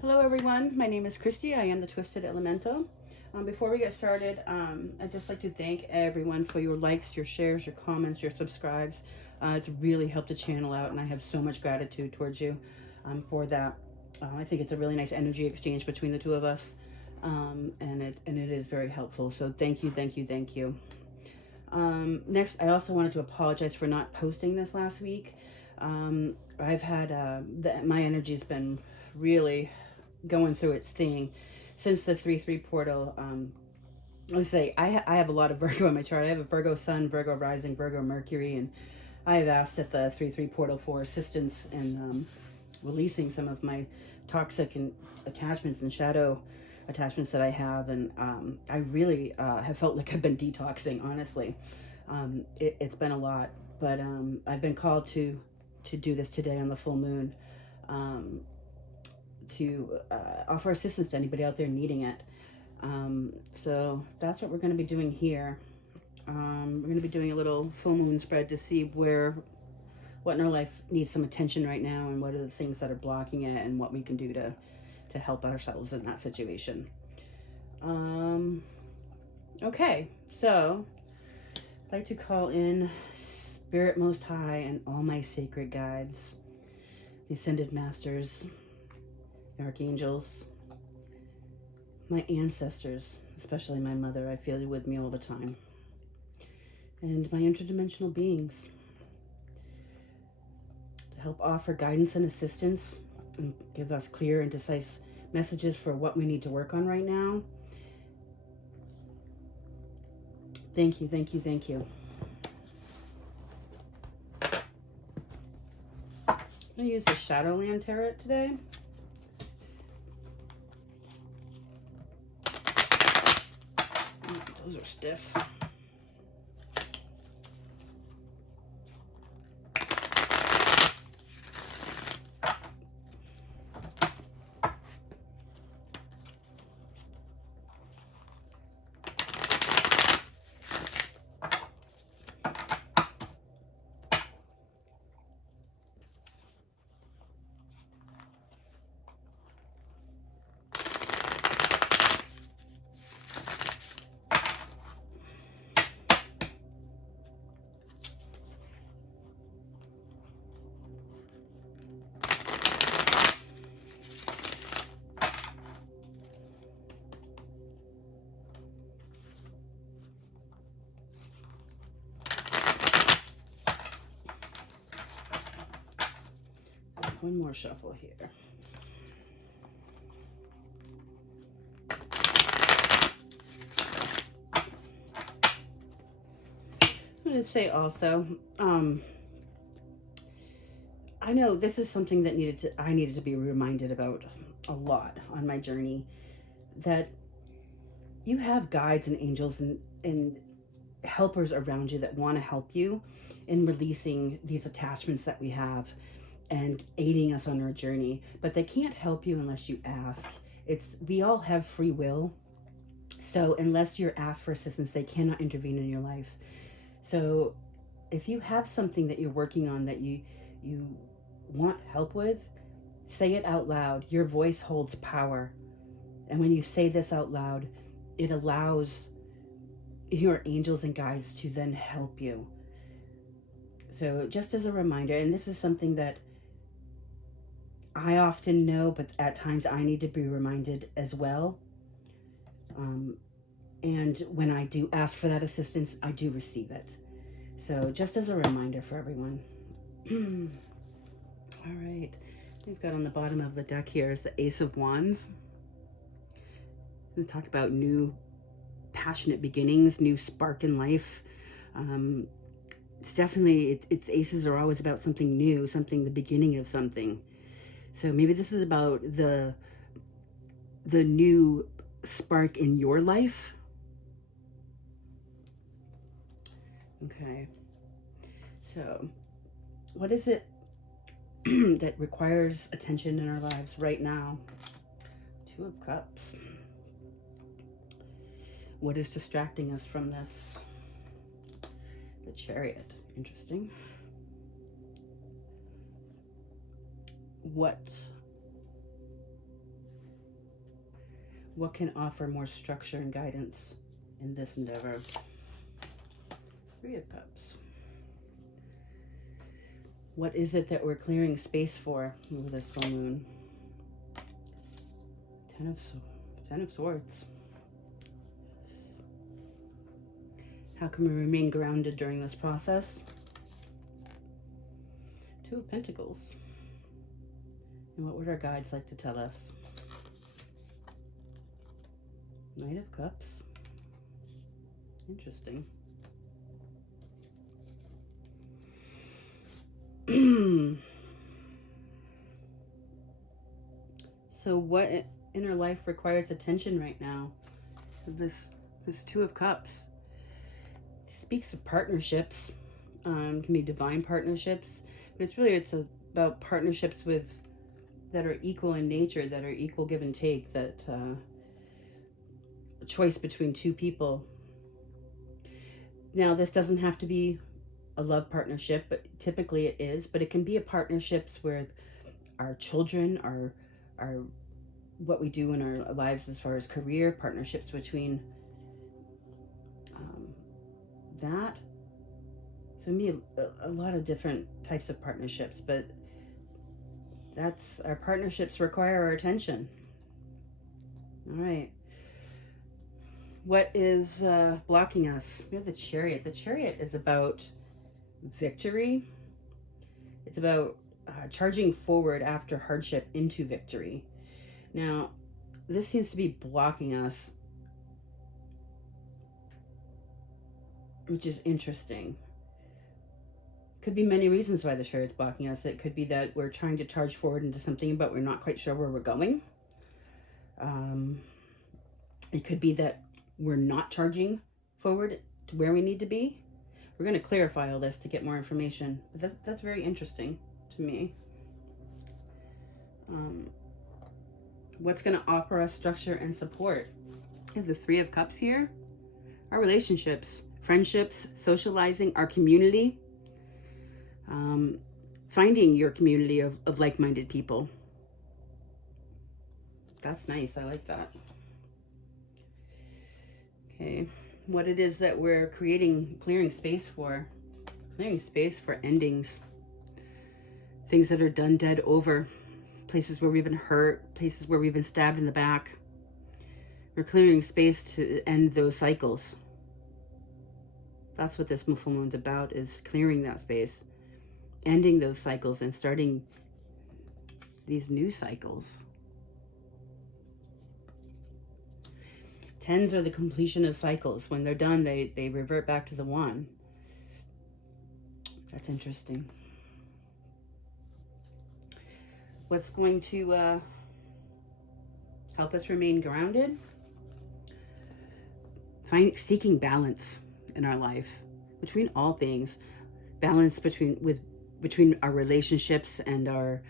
Hello everyone, my name is Christy. I am the Twisted Elemental. Before we get started, I'd just like to thank everyone for your likes, your shares, your comments, your subscribes. It's really helped the channel out, and I have so much gratitude towards you for that. I think it's a really nice energy exchange between the two of us, and it is very helpful. So thank you, thank you, thank you. Next, I also wanted to apologize for not posting this last week. I've had my energy's been really going through its thing since the 3-3 portal. Let's say I have a lot of Virgo in my chart. I have a Virgo Sun, Virgo Rising, Virgo Mercury, and I have asked at the 3-3 portal for assistance in releasing some of my toxic attachments and shadow attachments that I have, and I really have felt like I've been detoxing, honestly. It's been a lot, but I've been called to do this today on the full moon, to offer assistance to anybody out there needing it. So that's what we're going to be doing here. We're going to be doing a little full moon spread to see what in our life needs some attention right now, and what are the things that are blocking it, and what we can do to help ourselves in that situation. Okay, so I'd like to call in Spirit Most High and all my sacred guides, the Ascended Masters, the Archangels, my ancestors, especially my mother. I feel you with me all the time, and my interdimensional beings, to help offer guidance and assistance and give us clear and concise messages for what we need to work on right now. Thank you, thank you, thank you. I'm going to use the Shadowland Tarot today. Those are stiff. One more shuffle here. I'm going to say also, I know this is something that I needed to be reminded about a lot on my journey, that you have guides and angels and helpers around you that want to help you in releasing these attachments that we have and aiding us on our journey, but they can't help you unless you ask. We all have free will, so unless you're asked for assistance, they cannot intervene in your life. So if you have something that you're working on that you want help with, say it out loud. Your voice holds power, and when you say this out loud, it allows your angels and guides to then help you. So just as a reminder, and this is something that I often know, but at times I need to be reminded as well. And when I do ask for that assistance, I do receive it. So just as a reminder for everyone. All right. We've got on the bottom of the deck here is the Ace of Wands. We talk about new passionate beginnings, new spark in life. It's definitely, it's aces are always about something new, the beginning of something. So maybe this is about the new spark in your life. Okay. So what is it that requires attention in our lives right now? Two of Cups. What is distracting us from this? The Chariot. Interesting. What What can offer more structure and guidance in this endeavor? Three of Cups. What is it that we're clearing space for with this full moon? Ten of Swords. How can we remain grounded during this process? Two of Pentacles. And what would our guides like to tell us? Knight of Cups. Interesting. So what in our life requires attention right now? This Two of Cups speaks of partnerships. Can be divine partnerships, but it's about partnerships that are equal in nature, that are equal give and take, that a choice between two people. Now, this doesn't have to be a love partnership, but typically it is. But it can be a partnerships where our children, our what we do in our lives as far as career, partnerships between that. So maybe a lot of different types of partnerships, but our partnerships require our attention. All right. What is blocking us? We have the Chariot. The Chariot is about victory. It's about charging forward after hardship into victory. Now, this seems to be blocking us, which is interesting. Could be many reasons why the Chariot's blocking us. It could be that we're trying to charge forward into something, but we're not quite sure where we're going. It could be that we're not charging forward to where we need to be. We're going to clarify all this to get more information, but that's very interesting to me. What's going to offer us structure and support? We have the Three of Cups here. Our relationships, friendships, socializing, our community. Finding your community of like-minded people. That's nice. I like that. Okay. What it is that we're clearing space for. Clearing space for endings. Things that are done, dead, over. Places where we've been hurt. Places where we've been stabbed in the back. We're clearing space to end those cycles. That's what this full moon's about, is clearing that space. Ending those cycles and starting these new cycles. Tens are the completion of cycles. When they're done, they revert back to the one. That's interesting. What's going to help us remain grounded? Seeking balance in our life between all things. Balance between our relationships and our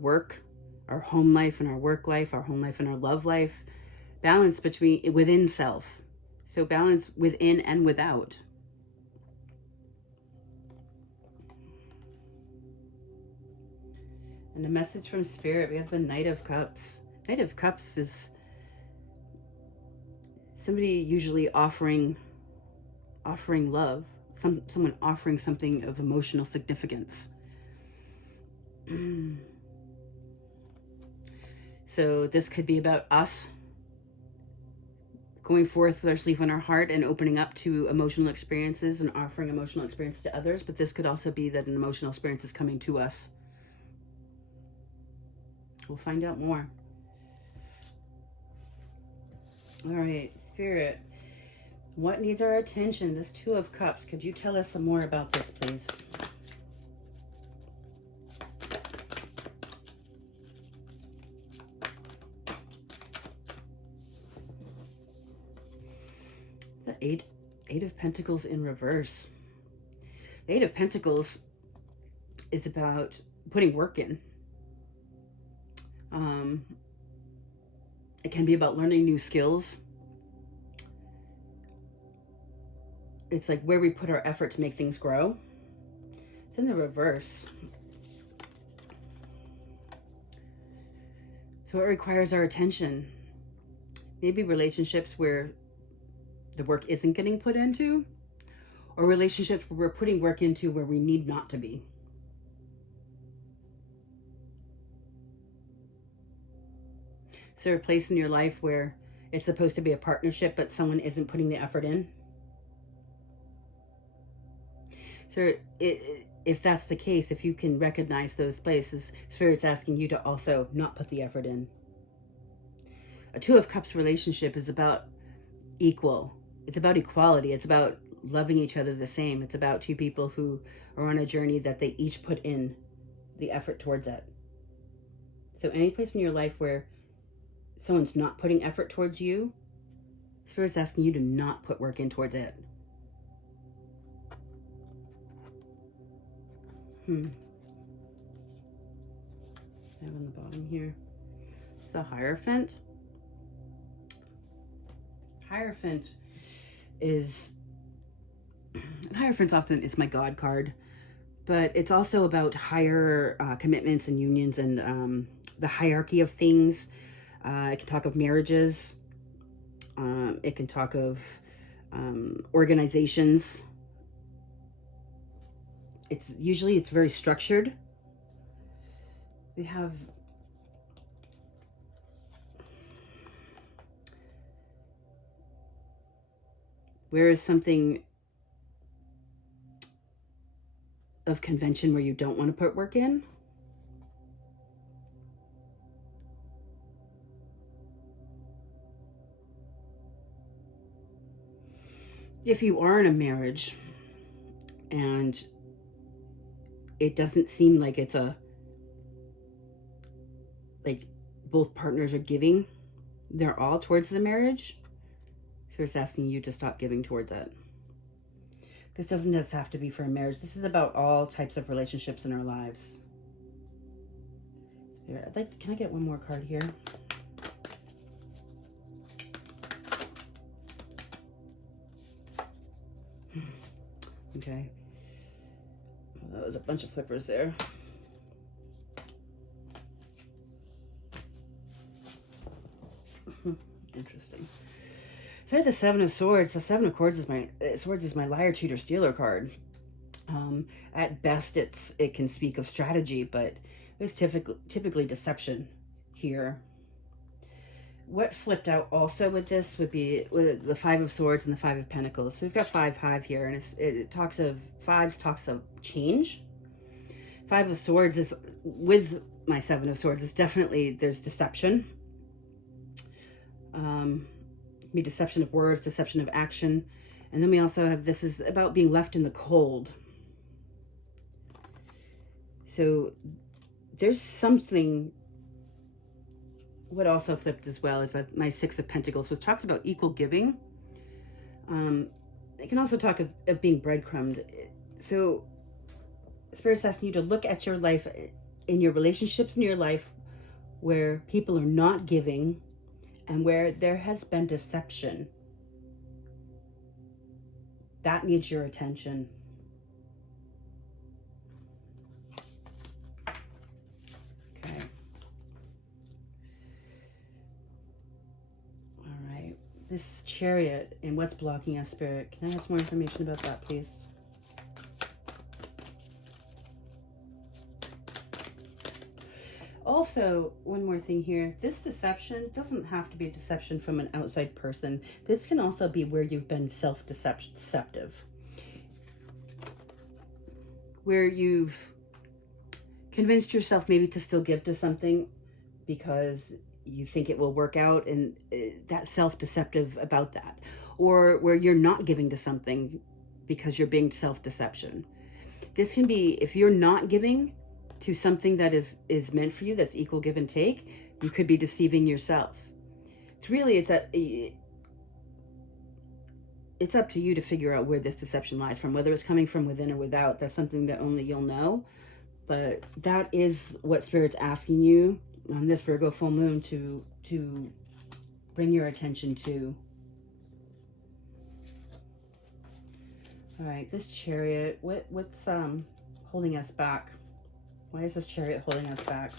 work, our home life and our work life, our home life and our love life. Balance within self. So balance within and without. And a message from Spirit, we have the Knight of Cups. Knight of Cups is somebody usually offering love. Someone offering something of emotional significance. So this could be about us going forth with our sleeve on our heart and opening up to emotional experiences and offering emotional experience to others. But this could also be that an emotional experience is coming to us. We'll find out more. All right, Spirit. What needs our attention? This Two of Cups. Could you tell us some more about this, please? The Eight of Pentacles in reverse. The Eight of Pentacles is about putting work in. It can be about learning new skills. It's like where we put our effort to make things grow. It's in the reverse. So it requires our attention. Maybe relationships where the work isn't getting put into, or relationships where we're putting work into where we need not to be. Is there a place in your life where it's supposed to be a partnership, but someone isn't putting the effort in? So if that's the case, if you can recognize those places, Spirit's asking you to also not put the effort in. A Two of Cups relationship is about equal. It's about equality. It's about loving each other the same. It's about two people who are on a journey that they each put in the effort towards it. So any place in your life where someone's not putting effort towards you, Spirit's asking you to not put work in towards it. Down on the bottom here, the Hierophant. Hierophant's often, it's my God card, but it's also about higher commitments and unions and the hierarchy of things. It can talk of marriages. It can talk of organizations. It's very structured. We have where is something of convention where you don't want to put work in? If you are in a marriage and it doesn't seem like it's like both partners are giving their all towards the marriage, so it's asking you to stop giving towards it. This doesn't just have to be for a marriage. This is about all types of relationships in our lives. Can I get one more card here? Okay. Well, that was a bunch of flippers there. Interesting. So I had the Seven of Swords. The Seven of Swords is my liar, cheater, stealer card. At best, it can speak of strategy, but it's typically deception here. What flipped out also with this would be with the Five of Swords and the Five of Pentacles. So we've got 5-5 here, and it talks of change. Five of Swords is with my Seven of Swords. It's definitely, there's deception. Be deception of words, deception of action. And then we also have, this is about being left in the cold. So there's something, what also flipped as well is that my Six of Pentacles, which talks about equal giving. It can also talk of being breadcrumbed. So Spirit's asking you to look at your life, in your relationships in your life, where people are not giving, and where there has been deception. That needs your attention. Okay. All right. This Chariot and what's blocking us, Spirit. Can I have some more information about that, please? Also, one more thing here. This deception doesn't have to be a deception from an outside person. This can also be where you've been self-deceptive. Where you've convinced yourself maybe to still give to something because you think it will work out, and that's self-deceptive about that. Or where you're not giving to something because you're being self-deception. This can be, if you're not giving to something that is meant for you, that's equal give and take, you could be deceiving yourself. It's up to you to figure out where this deception lies from, whether it's coming from within or without. That's something that only you'll know. But that is what Spirit's asking you on this Virgo full moon to bring your attention to. All right, this Chariot, what's holding us back? Why is this Chariot holding us back?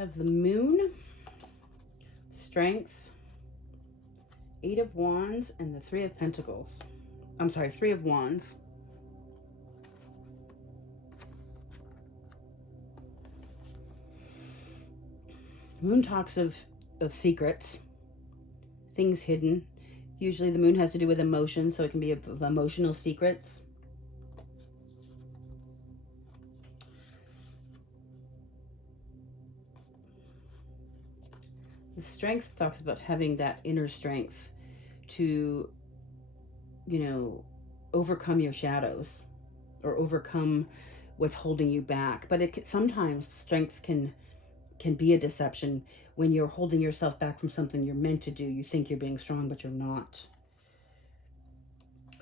Have the Moon, Strength, Eight of Wands, and the Three of Pentacles. I'm sorry, Three of Wands. Moon talks of secrets, things hidden. Usually the moon has to do with emotion, so it can be of emotional secrets. The Strength talks about having that inner strength to, you know, overcome your shadows or overcome what's holding you back. But sometimes strength can be a deception when you're holding yourself back from something you're meant to do. You think you're being strong, but you're not.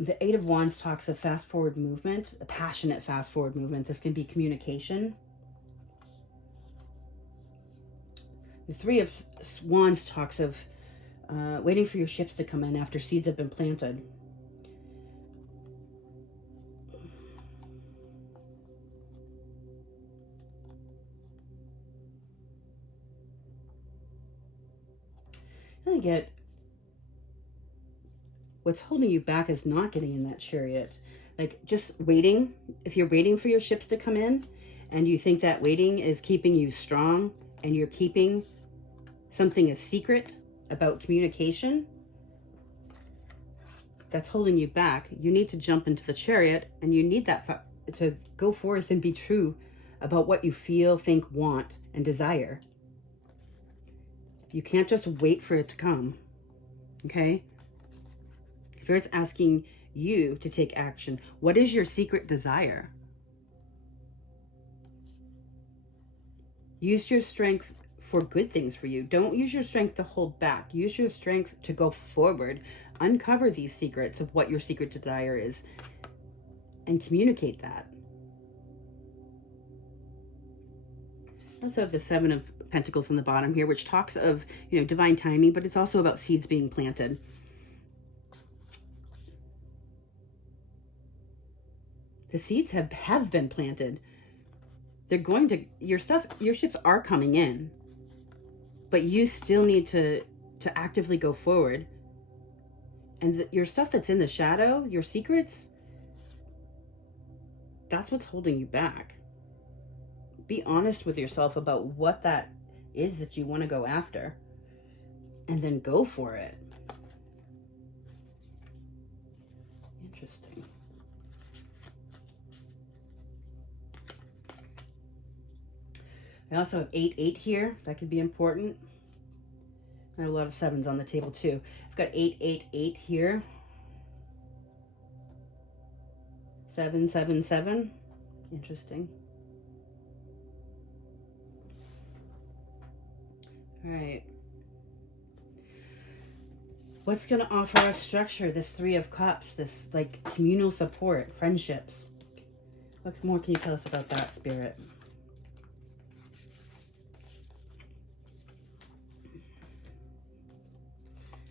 The Eight of Wands talks of fast forward movement, a passionate fast forward movement. This can be communication. The Three of Wands talks of waiting for your ships to come in after seeds have been planted. And I get what's holding you back is not getting in that chariot. Like just waiting. If you're waiting for your ships to come in and you think that waiting is keeping you strong and you're keeping something a secret about communication, that's holding you back. You need to jump into the chariot, and you need that to go forth and be true about what you feel, think, want, and desire. You can't just wait for it to come, okay? Spirit's asking you to take action. What is your secret desire? Use your strength for good things for you. Don't use your strength to hold back. Use your strength to go forward. Uncover these secrets of what your secret desire is and communicate that. I also have the Seven of Pentacles in the bottom here, which talks of, you know, divine timing, but it's also about seeds being planted. The seeds have been planted. They're going to, your ships are coming in, but you still need to actively go forward. And your stuff that's in the shadow, your secrets, that's what's holding you back. Be honest with yourself about what that is that you want to go after, and then go for it. Interesting. I also have 8-8 here. That could be important. I have a lot of 7s on the table too. I've got 8-8-8 here. 7-7-7. Interesting. All right. What's going to offer us structure? This Three of Cups, this like communal support, friendships. What more can you tell us about that, Spirit?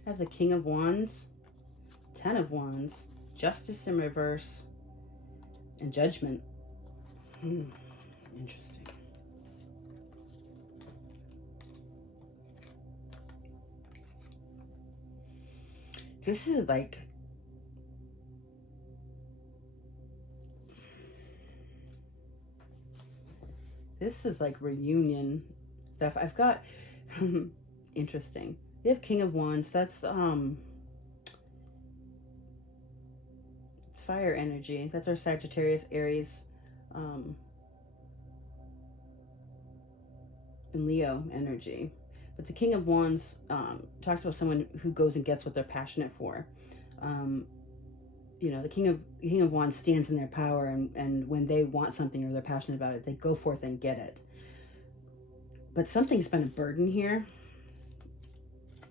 I have the King of Wands, 10 of Wands, Justice in reverse, and Judgment. Interesting. This is like, reunion stuff. I've got, interesting. We have King of Wands. That's it's fire energy. That's our Sagittarius, Aries, and Leo energy. But the King of Wands talks about someone who goes and gets what they're passionate for. You know, the King of Wands stands in their power, and when they want something or they're passionate about it, they go forth and get it. But something's been a burden here.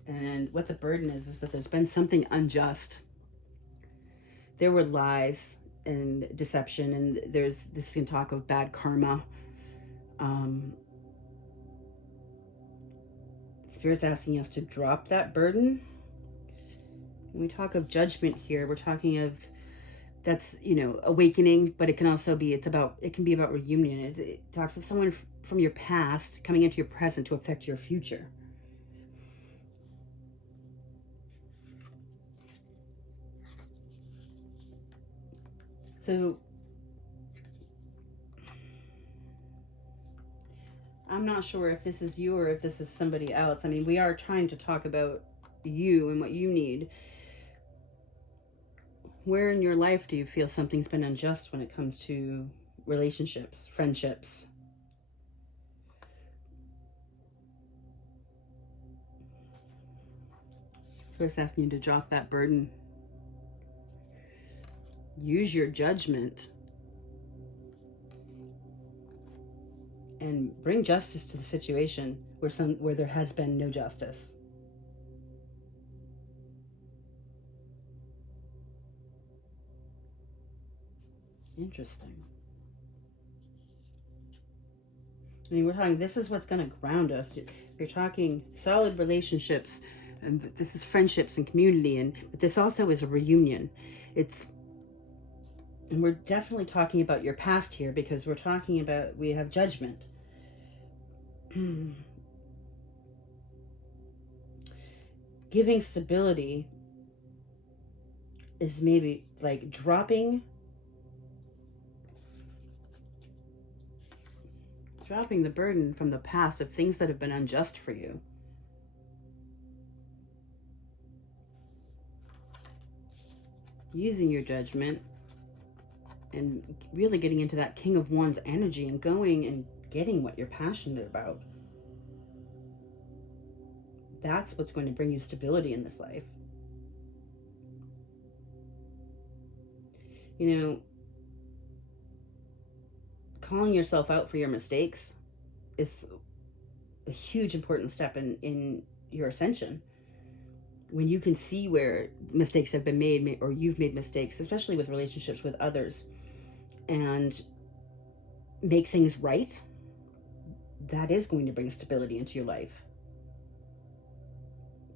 And what the burden is that there's been something unjust. There were lies and deception, and this can talk of bad karma. Spirit's asking us to drop that burden. When we talk of judgment here, we're talking of that's, you know, awakening, but it can also be, it can be about reunion. It talks of someone from your past coming into your present to affect your future. So I'm not sure if this is you or if this is somebody else. I mean, we are trying to talk about you and what you need. Where in your life do you feel something's been unjust when it comes to relationships, friendships? First, asking you to drop that burden. Use your judgment and bring justice to the situation where there has been no justice. Interesting. I mean, we're talking, this is what's going to ground us. You're talking solid relationships, and this is friendships and community, but this also is a reunion. And we're definitely talking about your past here, because we're talking about, we have judgment. Giving stability is maybe like dropping the burden from the past of things that have been unjust for you. Using your judgment and really getting into that King of Wands energy and going and getting what you're passionate about. That's what's going to bring you stability in this life. You know, calling yourself out for your mistakes is a huge important step in your ascension. When you can see where mistakes have been made, or you've made mistakes, especially with relationships with others, and make things right, that is going to bring stability into your life.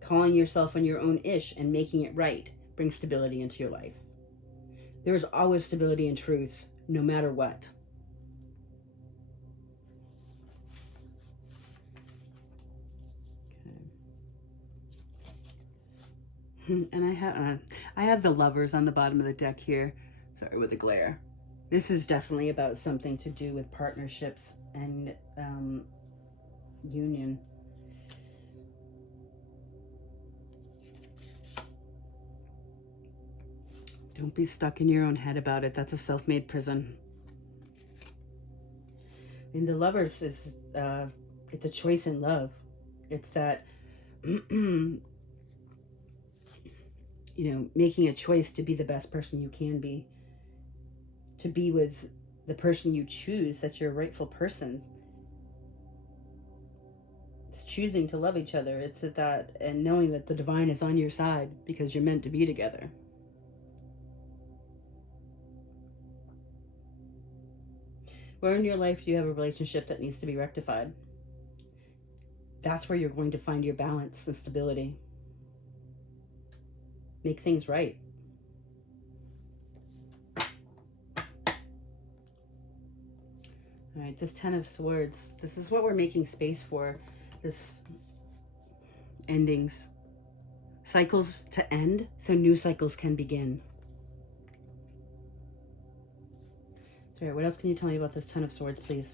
Calling yourself on your own ish and making it right brings stability into your life. There is always stability in truth, no matter what. Okay. And I have the Lovers on the bottom of the deck here. Sorry with the glare. This is definitely about something to do with partnerships and union. Don't be stuck in your own head about it. That's a self-made prison. And the Lovers is, it's a choice in love. It's that, you know, making a choice to be the best person you can be. To be with the person you choose, that's your rightful person. It's choosing to love each other. It's that, and knowing that the divine is on your side because you're meant to be together. Where in your life do you have a relationship that needs to be rectified? That's where you're going to find your balance and stability. Make things right. All right, this Ten of Swords, this is what we're making space for. This endings. Cycles to end so new cycles can begin. All right, what else can you tell me about this Ten of Swords, please?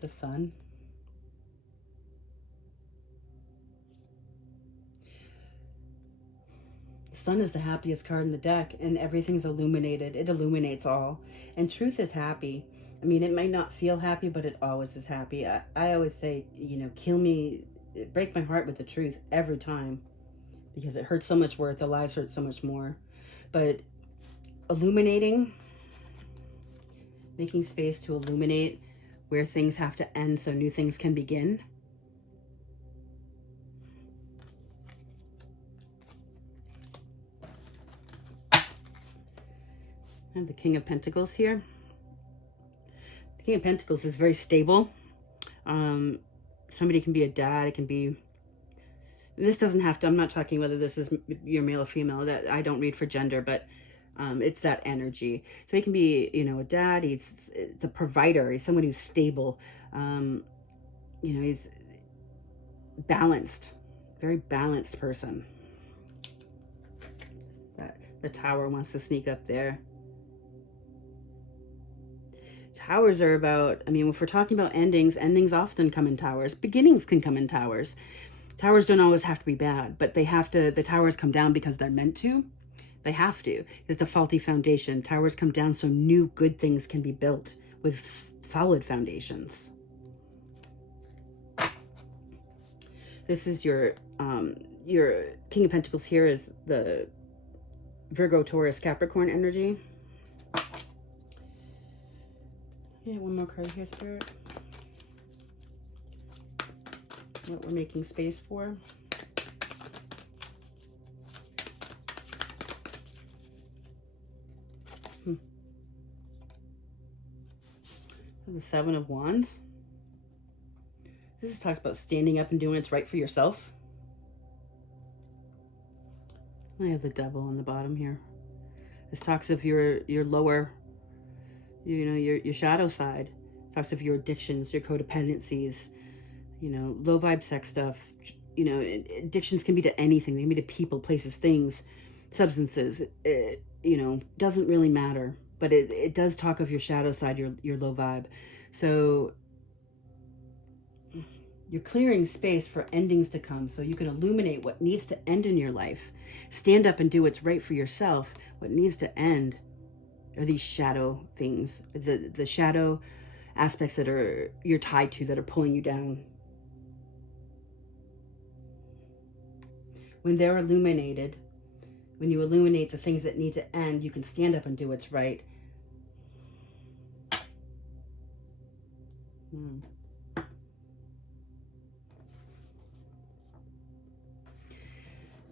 The Sun. The Sun is the happiest card in the deck, and everything's illuminated. It illuminates all. And truth is happy. I mean, it might not feel happy, but it always is happy. I always say, you know, kill me, break my heart with the truth every time, because it hurts so much more. The lies hurt so much more. But illuminating, making space to illuminate where things have to end so new things can begin. I have the King of Pentacles here. The King of Pentacles is very stable. Somebody can be a dad. It can be, this doesn't have to, I'm not talking whether this is your male or female. That I don't read for gender, but it's that energy. So he can be, you know, a dad. It's a provider. He's someone who's stable. You know, he's balanced, very balanced person. The Tower wants to sneak up there. Towers are about, I mean, if we're talking about endings, endings often come in towers. Beginnings can come in towers. Towers don't always have to be bad, but they have to, the towers come down because they're meant to. They have to. It's a faulty foundation. Towers come down so new good things can be built with solid foundations. This is your King of Pentacles here is the Virgo, Taurus, Capricorn energy. Yeah, one more card here, Spirit. What we're making space for. The Seven of Wands. This talks about standing up and doing what's right for yourself. I have the Devil on the bottom here. This talks of your lower, you know, your shadow side. It talks of your addictions, your codependencies, you know, low vibe sex stuff. You know, addictions can be to anything. They can be to people, places, things, substances. It, you know, doesn't really matter. But it does talk of your shadow side, your low vibe. So you're clearing space for endings to come so you can illuminate what needs to end in your life. Stand up and do what's right for yourself. What needs to end are these shadow things, the shadow aspects that you're tied to, that are pulling you down. When they're illuminated, when you illuminate the things that need to end, you can stand up and do what's right.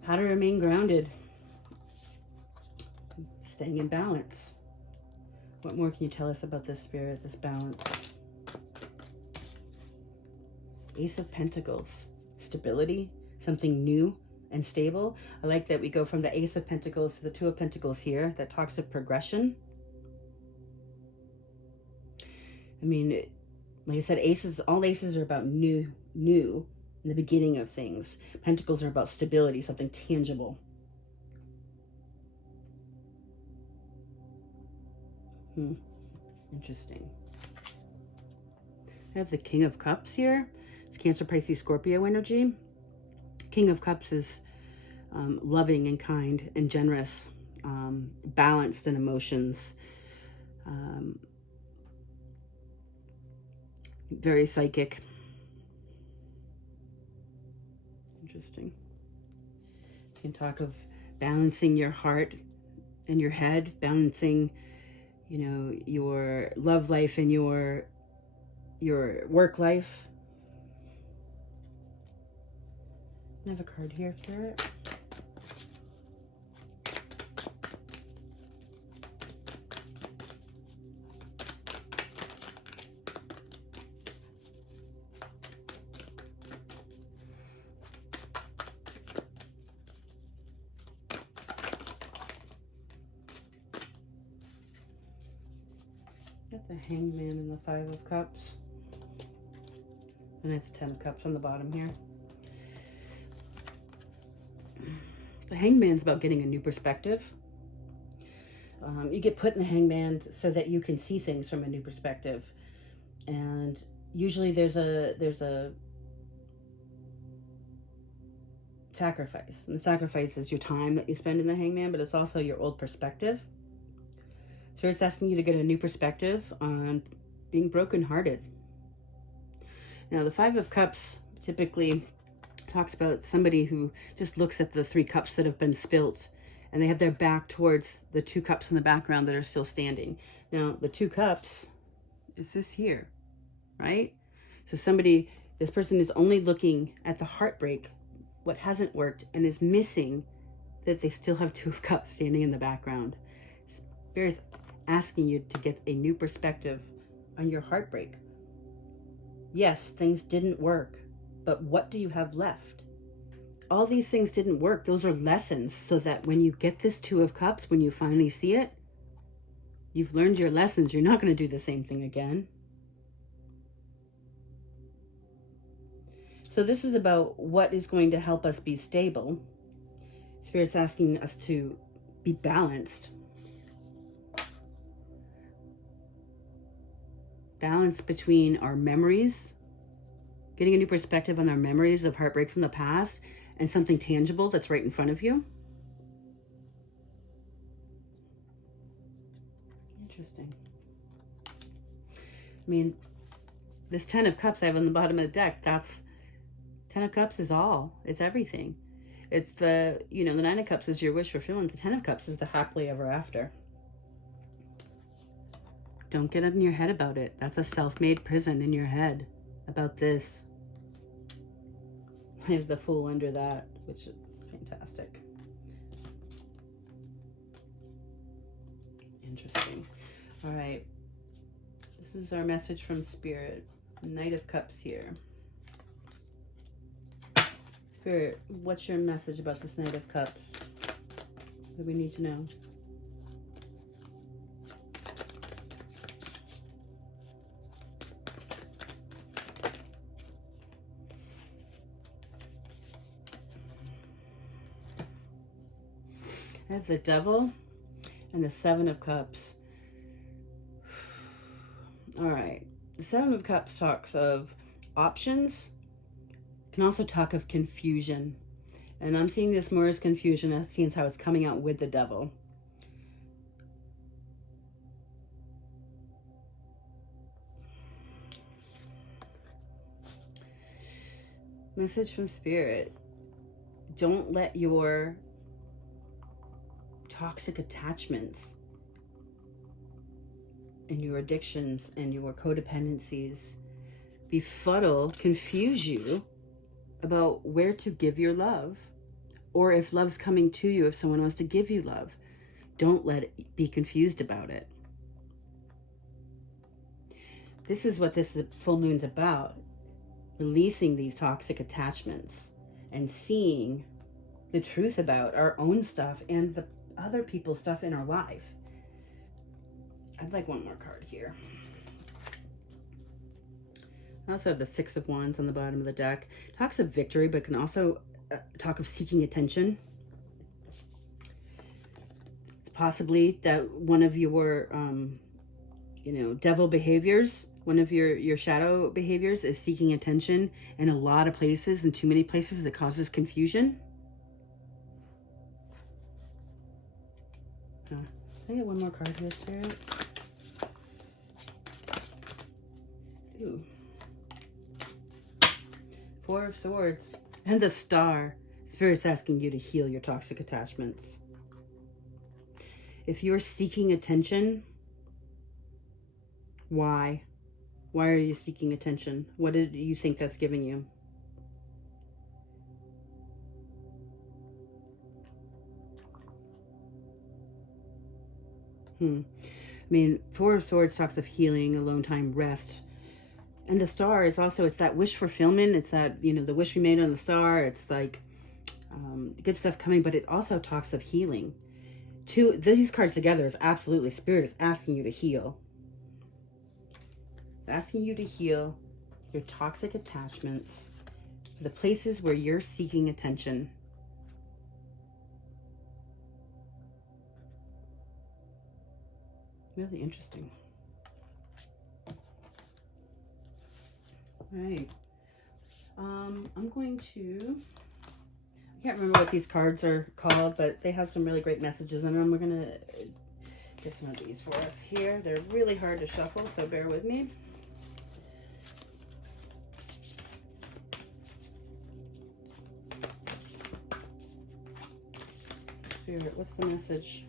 How to remain grounded. Staying in balance. What more can you tell us about this, Spirit, this balance? Ace of Pentacles. Stability. Something new and stable. I like that we go from the Ace of Pentacles to the Two of Pentacles here. That talks of progression. I mean, like I said, all aces are about new, in the beginning of things. Pentacles are about stability, something tangible. Interesting. I have the King of Cups here. It's Cancer, Pisces, Scorpio energy. King of Cups is loving and kind and generous, balanced in emotions, very psychic. Interesting. You can talk of balancing your heart and your head, balancing, you know, your love life and your work life. I have a card here for it. Got the Hangman and the Five of Cups. And I have the Ten of Cups on the bottom here. The Hangman's about getting a new perspective. You get put in the Hangman so that you can see things from a new perspective. And usually there's a sacrifice. And the sacrifice is your time that you spend in the Hangman, but it's also your old perspective. So it's asking you to get a new perspective on being brokenhearted. Now, the Five of Cups typically talks about somebody who just looks at the 3 cups that have been spilt, and they have their back towards the 2 cups in the background that are still standing. Now, the 2 cups is this here, right? So this person is only looking at the heartbreak, what hasn't worked, and is missing that they still have 2 cups standing in the background. Spirit's asking you to get a new perspective on your heartbreak. Yes, things didn't work, but what do you have left? All these things didn't work. Those are lessons, so that when you get this Two of Cups, when you finally see it, you've learned your lessons. You're not going to do the same thing again. So this is about what is going to help us be stable. Spirit's asking us to be balanced. Balance between our memories, getting a new perspective on our memories of heartbreak from the past, and something tangible that's right in front of you. Interesting. I mean, this 10 of Cups I have on the bottom of the deck, that's 10 of Cups is all. It's everything. It's the, the 9 of Cups is your wish fulfillment. The 10 of Cups is the happily ever after. Don't get in your head about it. That's a self-made prison in your head about this. There's the Fool under that, which is fantastic. Interesting. All right. This is our message from Spirit. Knight of Cups here. Spirit, what's your message about this Knight of Cups that we need to know? I have the Devil and the 7 of Cups. All right. The 7 of Cups talks of options. Can also talk of confusion. And I'm seeing this more as confusion. I've seen how it's coming out with the Devil. Message from Spirit. Don't let your toxic attachments and your addictions and your codependencies befuddle, confuse you about where to give your love, or if love's coming to you, if someone wants to give you love. Don't let it be confused about it. This is what this full moon's about. Releasing these toxic attachments and seeing the truth about our own stuff and the other people's stuff in our life. I'd like one more card here. I also have the 6 of Wands on the bottom of the deck. Talks of victory, but can also talk of seeking attention. It's possibly that one of your, devil behaviors, one of your shadow behaviors is seeking attention in a lot of places, in too many places, that causes confusion. I get one more card here, Spirit. Ooh. 4 of Swords and the Star. Spirit's asking you to heal your toxic attachments. If you're seeking attention, why? Why are you seeking attention? What do you think that's giving you? I mean, 4 of Swords talks of healing, alone time, rest. And the Star is also, it's that wish fulfillment. It's that, the wish we made on the star. It's like good stuff coming, but it also talks of healing. These cards together is absolutely, Spirit is asking you to heal. It's asking you to heal your toxic attachments, the places where you're seeking attention. Really interesting. All right. I'm going to, I can't remember what these cards are called, but they have some really great messages in them. We're going to get some of these for us here. They're really hard to shuffle, so bear with me. Spirit, what's the message?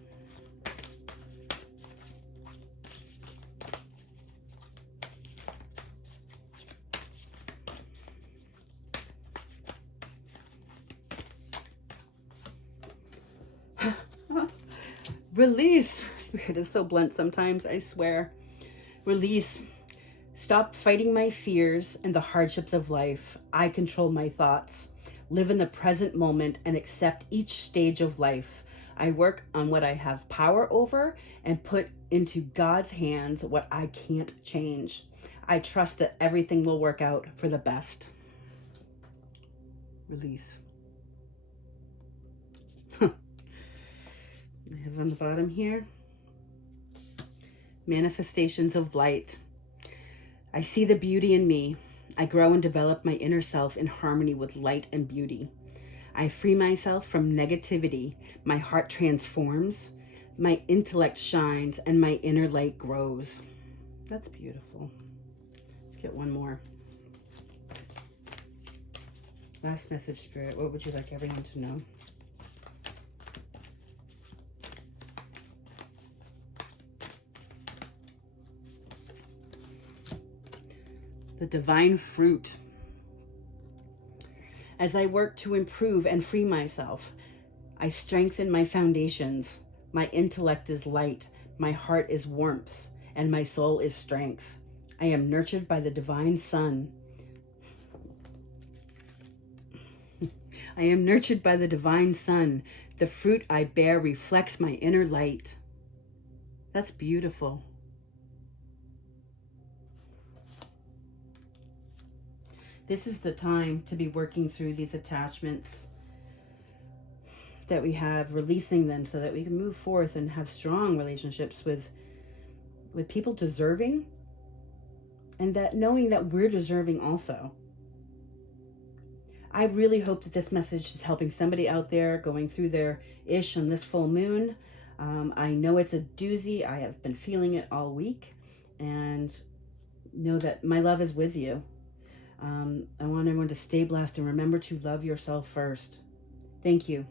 Release. Spirit is so blunt sometimes, I swear. Release. Stop fighting my fears and the hardships of life. I control my thoughts. Live in the present moment and accept each stage of life. I work on what I have power over and put into God's hands what I can't change. I trust that everything will work out for the best. Release. I have on the bottom here, manifestations of light. I see the beauty in me. I grow and develop my inner self in harmony with light and beauty. I free myself from negativity. My heart transforms. My intellect shines and my inner light grows. That's beautiful. Let's get one more. Last message, Spirit. What would you like everyone to know? The divine fruit. As I work to improve and free myself, I strengthen my foundations. My intellect is light, my heart is warmth, and my soul is strength. I am nurtured by the divine sun. I am nurtured by the divine sun. The fruit I bear reflects my inner light. That's beautiful. This is the time to be working through these attachments that we have, releasing them so that we can move forth and have strong relationships with people deserving, and that knowing that we're deserving also. I really hope that this message is helping somebody out there going through their ish on this full moon. I know it's a doozy. I have been feeling it all week, and know that my love is with you. I want everyone to stay blessed and remember to love yourself first. Thank you.